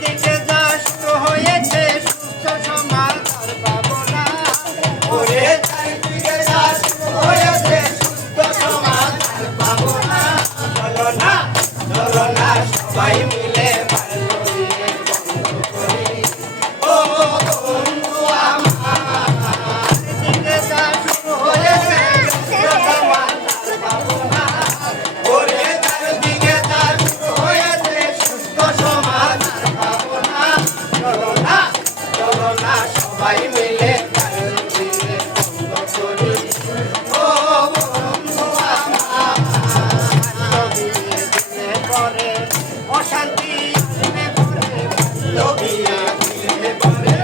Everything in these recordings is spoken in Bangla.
চারিদিকে যা শুরু হয়েছে সুস্থ সমাজ আর পাবো না। ওরে চারিদিকে যা শুরু হয়েছে সুস্থ সমাজ আর পাবো না। চলো না চলো না সবাই মিলে বাল্য বিয়ে বন্ধ করি। ও বন্ধু আমার চারিদিকে যা শুরু হয়েছে সুস্থ সমাজ আর পাবো না। ওরে চারিদিকে যা শুরু হয়েছে সুস্থ সমাজ আর পাবো না। চলো না সবাই মিলে বাল্য বিয়ে বন্ধ করি। ও বন্ধু আমার বাল্য বিয়ে দিলে পরে অশান্তি আসবে ঘরে। বাল্য বিয়ে দিলে পরে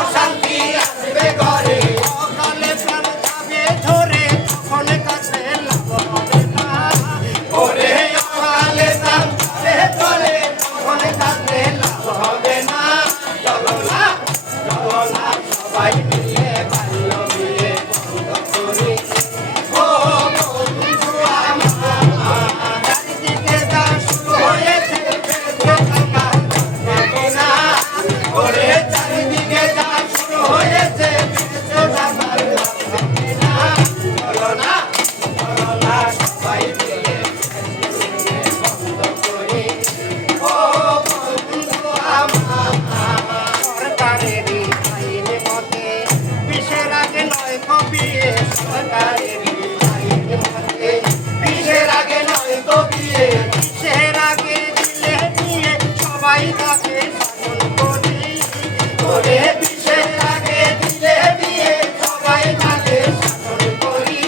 অশান্তি আসবে ঘরে। অকালে প্রাণ যাবে ঝরে তখন কাছে লাভ হবে না। ওরে অকালে প্রাণ যাবে ঝরে তখন কাছে লাভ হবে না। চলো না সবাই মিলে বাল্য বিয়ে বন্ধ করি। ও বন্ধু আমার চারিদিকে যা শুরু হয়েছে বেঁচে থাকার পাবো না। ওরে চারিদিকে যা শুরু হয়েছে বেঁচে থাকার পাবো না। চলো না সবাই মিলে বন্ধ করি। ও বন্ধু আমার সরকারেরই আইন মতে বিশের আগে নয় বিয়ে। সরকারেরই আইন মতে বিশের আগে নয় বিয়ে। বিশের আগে দিলে বিয়ে সবাই তাকে শাসন করি। ওরে বিশের আগে দিলে বিয়ে সবাই তাকে শাসন করি।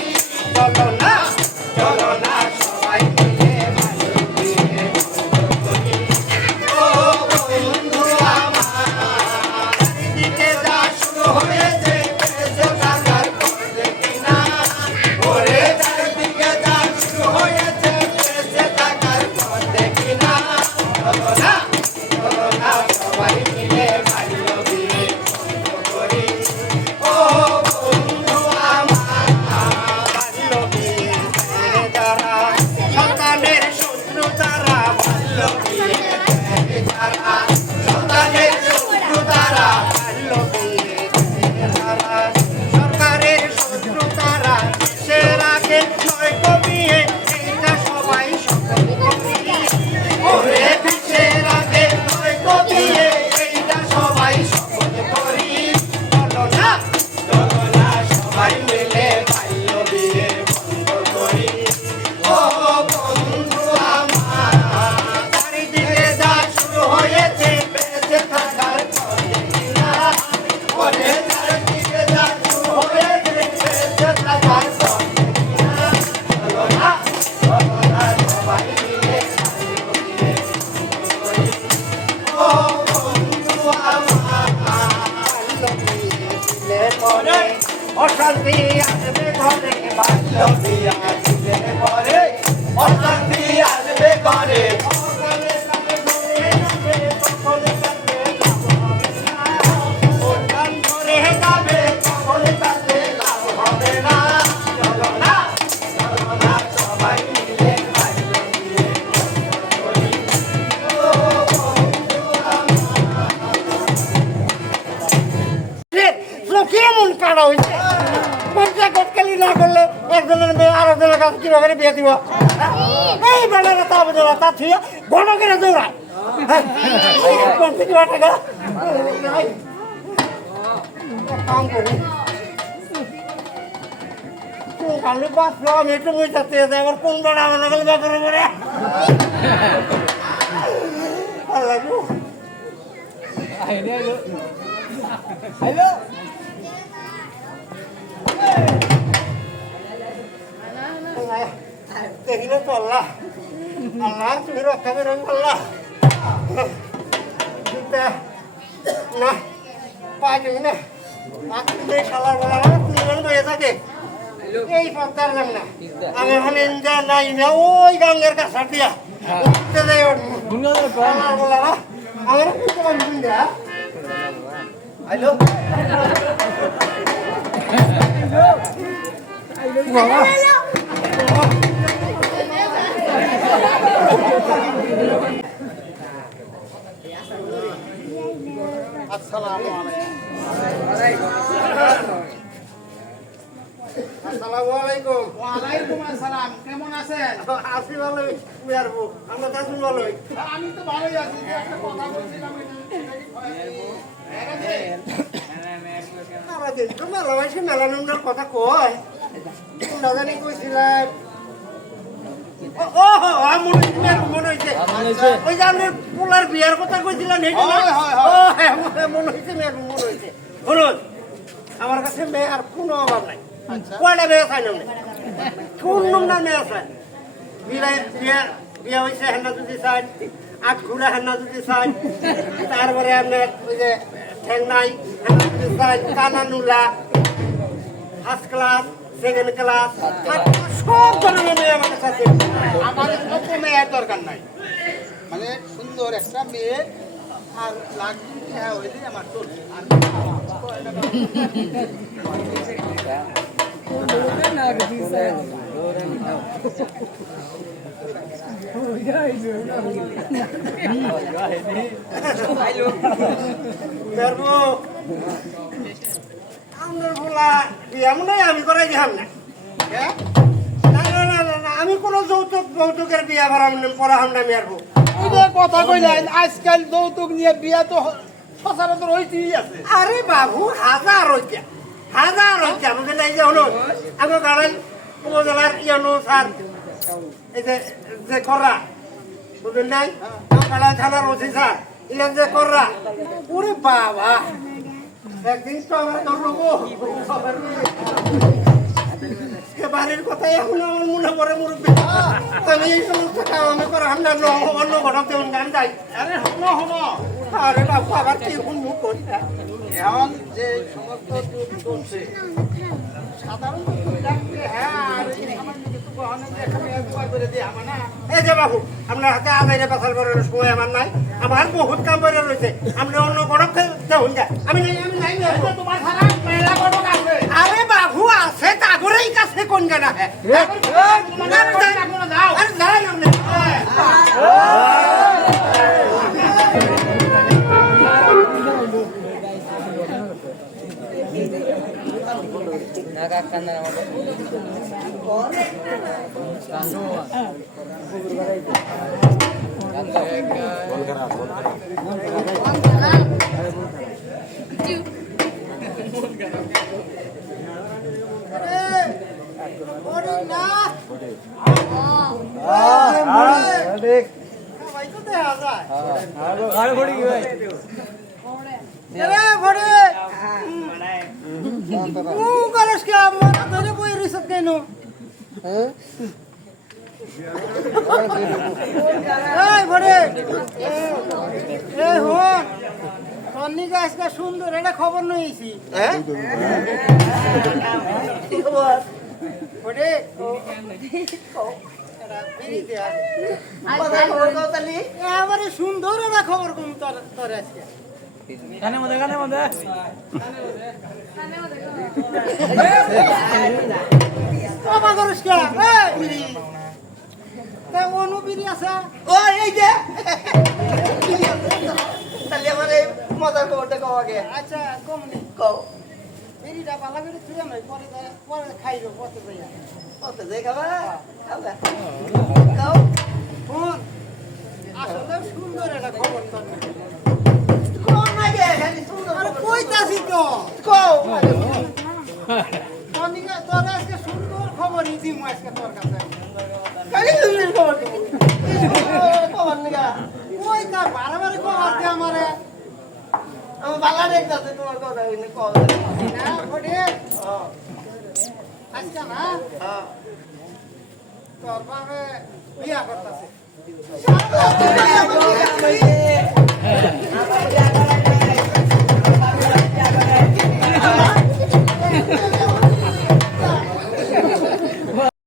চলো না সবাই মিলে বাল্য বিয়ে বন্ধ করি। ও বন্ধু আমার চারিদিকে যা শুরু হয়েছে বেঁচে থাকার পথ দেখি না। ওরে চারিদিকে যা শুরু হয়েছে বেঁচে থাকার পথ দেখি না। চলো না সবাই মিলে বাল্য বিয়ে বন্ধ করি। ও বন্ধু আমার বাল্য বিয়ে দেয় যারা সন্তানের শত্রু তারা। বাল্য বিয়ে দেয় যারা সন্তানের শত্রু তারা। বাল্য বিয়ে দেয় যারা সরকারের শত্রু তারা। বিশের আগে নয় বিয়ে এইটা সবাই সকল করি। ওরে বিশের আগে নয় বিয়ে এইটা সবাই সকল করি। চলো না সবাই মিলে বাল্য বিয়ে বন্ধ করি। ও বন্ধু আমার চারিদিকে যা শুরু হয়েছে বেঁচে থাকার পথ দেখি না। ওরে চারিদিকে যা শুরু হয়েছে বেঁচে থাকার পথ দেখি না। চলো না সবাই মিলে বাল্য বিয়ে বন্ধ করি। ও বন্ধু আমার বাল্য বিয়ে দিলে পরে অশান্তি আসবে ঘরে। বাল্য বিয়ে দিলে পরে অশান্তি আসবে ঘরে। অকালে প্রাণে ঝরে যাবে তখন কাছে লাভ হবে না। ও প্রাণ ঝরে যাবে তখন কাছে লাভ হবে না। চলো না সবাই মিলে বাল্য বিয়ে বন্ধ করি। ও বন্ধু কেমন কাটা হয়েছে গতকালি না করলে একজনের মেয়ে আর একজনের কাছে কিভাবে বিয়ে দিব? এই বেলাটা তা বোঝা তা থুয়ে গণকেরা দৌড়ায়। কাম করি কালি বাঁচলো আমি একটু বুঝতে এবার কোন বেড়া আমার গেলে ব্যাপারে পরে হ্যালো দেখিলে তো আল্লাহ তুমি রক্ষা করে আল্লাহ না পাই তুমি না খালার বেলা তুমি বয়ে থাকে এই পথটার যাম না আমি এখন এনজয় নাই না ওই গাঙ্গের কাছা দিয়া আমার হ্যালো বাবা আসসালামু আলাইকুম। আসসালামু আলাইকুম। ওয়ালাইকুম আসসালাম, কেমন আছেন? আছি ভালোই মেয়ারবো, আমরা কাছে ভালোই। আমি তো ভালোই আছি, যে একটা কথা বলছিলাম সারাদিন তো মেলা বয়সে মেলা নন্দার কথা কয়, না জানি কইছিলাম। মনে হয়েছে ওই যে আপনার পোলার বিয়ার কথা কইছিলেন, মনে হয়েছে মেয়ের মনে হয়েছে। শুনুন, আমার কাছে মেয়ে আর কোনো অভাব নাই, কয়টা মেয়ে চাই না, কোন না মেয়ে চাই। বিয়া হয়েছে হেনা যদি চাই, আট ঘুরা হেনা যদি চাই, তারপরে আপনার ওই যে ঠেংনাই হেনা যদি চাই, কানা নুলা, ফার্স্ট ক্লাস, সেকেন্ড ক্লাস, সব ধরনের মেয়ে আমার কাছে আছে। আমার অত মেয়ের দরকার নাই, মানে সুন্দর একটা মেয়ে আর লাখ হ্যাঁ হইলে আমার চলবে। আর আমি করাই দিলাম না, আমি কোন যৌতুকের বিয়া পড়াহাম না মেয়ারবো। কথা কইলেন, আজকাল যৌতুক নিয়ে বিয়া তো সচরাচর হইতেই আছে। আরে বাবু, হাজার হইতা বুঝলেন। এই যে হলো আমার গাড়াই উপজেলার ইয়ানো স্যার, এই যে করা বুঝলেন নাই, গাড়াই থানার ওসি স্যার, ইলেন যে করা, ওরে বাবা একদিন তো আমার ধরবো বাড়ির কথা এখন আমার মনে পড়ে মুরব্বী। আমি এই সমস্ত কাম আমি করে আমরা অন্য ঘটক দেবেন গান যাই। আরে হনো আরে বাবু, আবার কি মুখ করি এখন যে সমস্ত চলছে সাধারণত হ্যাঁ, আর এই সামান্য কিছু গহনা দিয়ে একটা মেয়ে জোগাড় করে দিয়ে আমার না। এই যে বাবু, আপনার হাতে আদাইরে পাশাল করার সময় আমার নাই, আমার বহুত কাম করে রয়েছে। আপনি অন্য ঘটক দেবেন যা, আমি নাই তোমার সারা মেলা ঘটক আছে। আরে বাবু আছে, তাগরেই কাছে কোন গানা হ্যাঁ যান আপনি। সুন্দর একটা খবর নিয়েছি। সুন্দর একটা খবর কম তোর আজকে অনুবিরি আছে। ও এই যে তাহলে আমার এই মজার খবরটা কও আগে। আচ্ছা কম নেই, কও। বিড়িটা পালা করে তুই আমি পরে খাইব, পথে যাইয়া পথে যাই খাবা খাবা খাও। ফোন আসলে সুন্দর একটা খবর তোর কোন লাগে খালি সুন্দর। আরে কইতাছি তো, কও। তনিকা তোর আজকে সুন্দর খবরই দিমু আজকে তোর কাছে। খালি সুন্দর খবর দিমু খবর নিগা কই তা বারবার খবর দে আমারে। আমি বালা দেখতাছি তোমার কথা হইনি কল না ফটে। আজকে না তোর বাবা বিয়া করতেছে।